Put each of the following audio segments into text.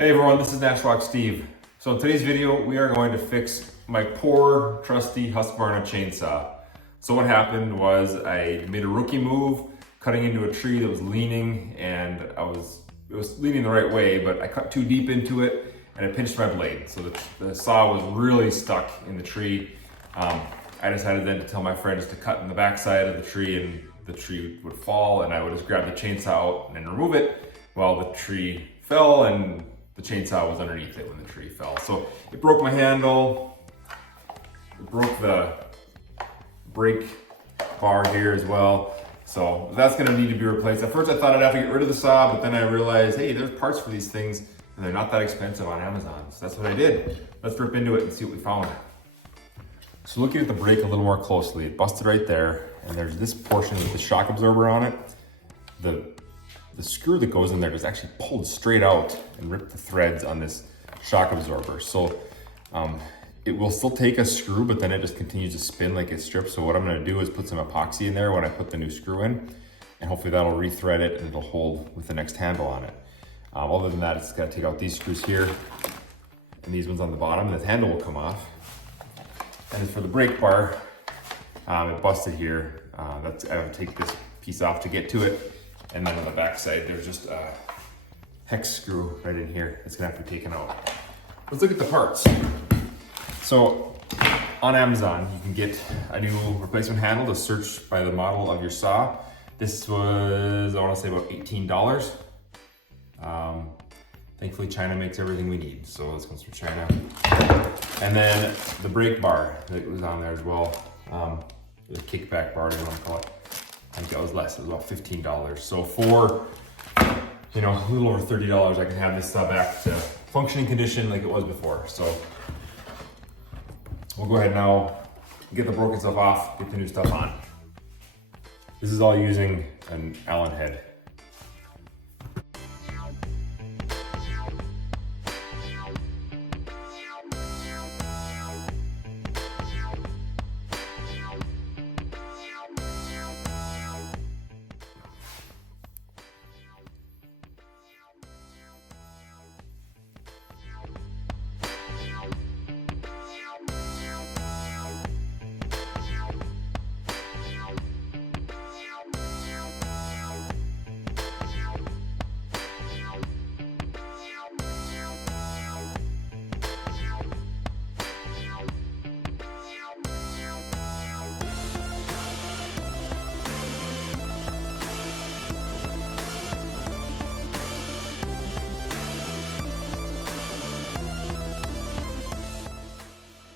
Hey everyone, this is Nashwauk Steve. So in today's video, we are going to fix my poor, trusty Husqvarna chainsaw. So what happened was I made a rookie move, cutting into a tree that was leaning, and it was leaning the right way, but I cut too deep into it and it pinched my blade. So the saw was really stuck in the tree. I decided then to tell my friend just to cut in the backside of the tree and the tree would fall, and I would just grab the chainsaw out and remove it while the tree fell, and the chainsaw was underneath it when the tree fell. So it broke my handle, it broke the brake bar here as well. So that's gonna need to be replaced. At first I thought I'd have to get rid of the saw, but then I realized, hey, there's parts for these things and they're not that expensive on Amazon. So that's what I did. Let's rip into it and see what we found. So looking at the brake a little more closely, it busted right there, and there's this portion with the shock absorber on it. The screw that goes in there is actually pulled straight out and ripped the threads on this shock absorber. So it will still take a screw, but then it just continues to spin like it strips. So what I'm gonna do is put some epoxy in there when I put the new screw in, and hopefully that'll rethread it and it'll hold with the next handle on it. Other than that, it's gotta take out these screws here and these ones on the bottom, and the handle will come off. And as for the brake bar, it busted here. I have to take this piece off to get to it. And then on the back side, there's just a hex screw right in here. It's gonna have to be taken out. Let's look at the parts. So on Amazon, you can get a new replacement handle to search by the model of your saw. This was, I wanna say, about $18. Thankfully, China makes everything we need, so this comes from China. And then the brake bar that was on there as well. The kickback bar, I want to call it. I think that was less, it was about $15. So for, a little over $30, I can have this saw back to functioning condition like it was before. So we'll go ahead now, get the broken stuff off, get the new stuff on. This is all using an Allen head.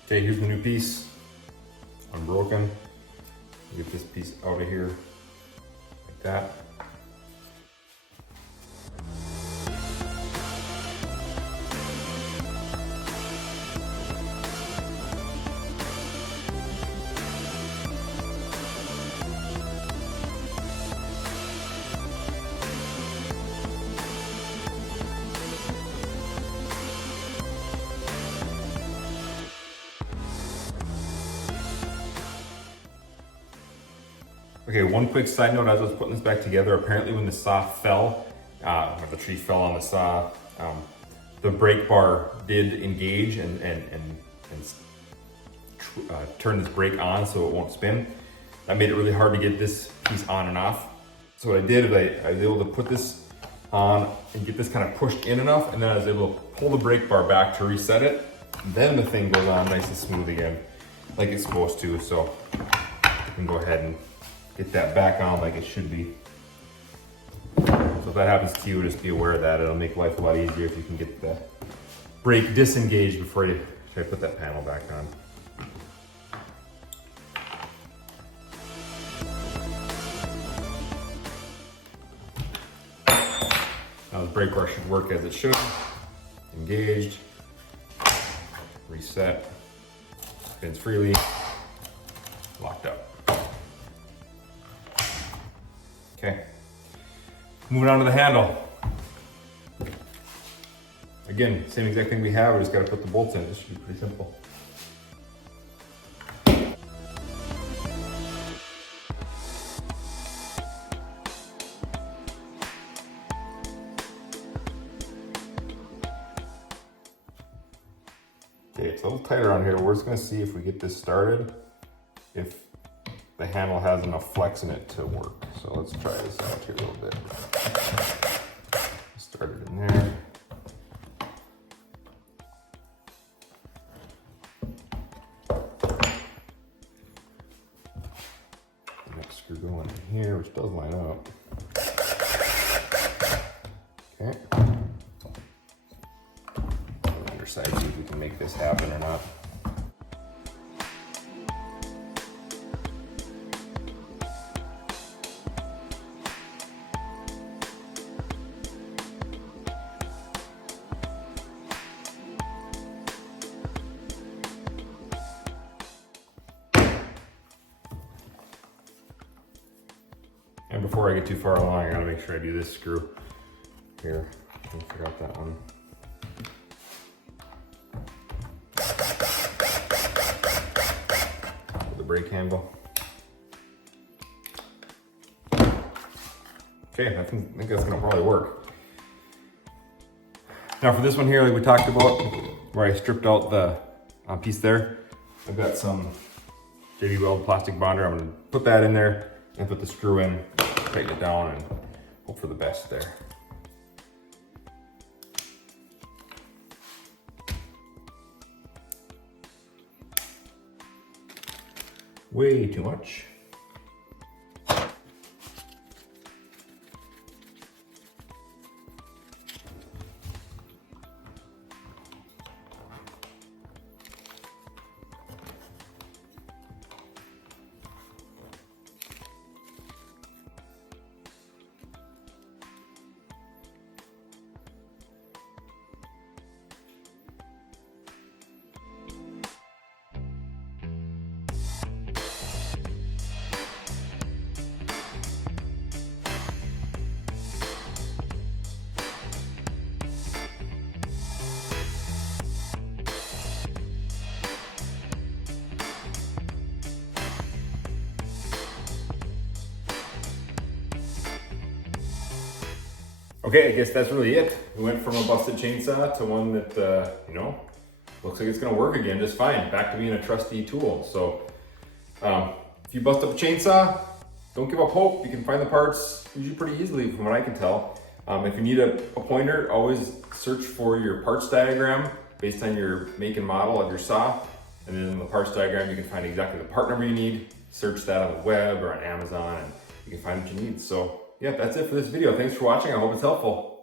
Okay, here's the new piece, unbroken. Get this piece out of here, like that. Okay, one quick side note as I was putting this back together, apparently when the saw fell, or the tree fell on the saw, the brake bar did engage and turn this brake on so it won't spin. That made it really hard to get this piece on and off. So what I did is I was able to put this on and get this kind of pushed in enough, and then I was able to pull the brake bar back to reset it. Then the thing goes on nice and smooth again, like it's supposed to. So I can go ahead and get that back on like it should be. So if that happens to you, just be aware of that. It'll make life a lot easier if you can get the brake disengaged before you try to put that panel back on. Now the brake bar should work as it should. Engaged, reset, spins freely, locked up. Okay, moving on to the handle. Again, same exact thing we have, we just gotta put the bolts in. This should be pretty simple. Okay, it's a little tighter on here. We're just gonna see if we get this started, if the handle has enough flex in it to work. So let's try this out here a little bit. Start it in there. Next screw going in here, which does line up. Okay. On the underside, see if we can make this happen or not. And before I get too far along, I gotta make sure I do this screw here. I forgot that one. The brake handle. Okay, I think that's gonna probably work. Now for this one here, like we talked about, where I stripped out the piece there, I've got some JB Weld plastic bonder. I'm gonna put that in there and put the screw in, tighten it down, and hope for the best there. Way too much. Okay, I guess that's really it. We went from a busted chainsaw to one that, you know, looks like it's gonna work again just fine. Back to being a trusty tool. So if you bust up a chainsaw, don't give up hope. You can find the parts usually pretty easily from what I can tell. If you need a pointer, always search for your parts diagram based on your make and model of your saw. And then in the parts diagram, you can find exactly the part number you need. Search that on the web or on Amazon, and you can find what you need. So yeah, that's it for this video. Thanks for watching. I hope it's helpful.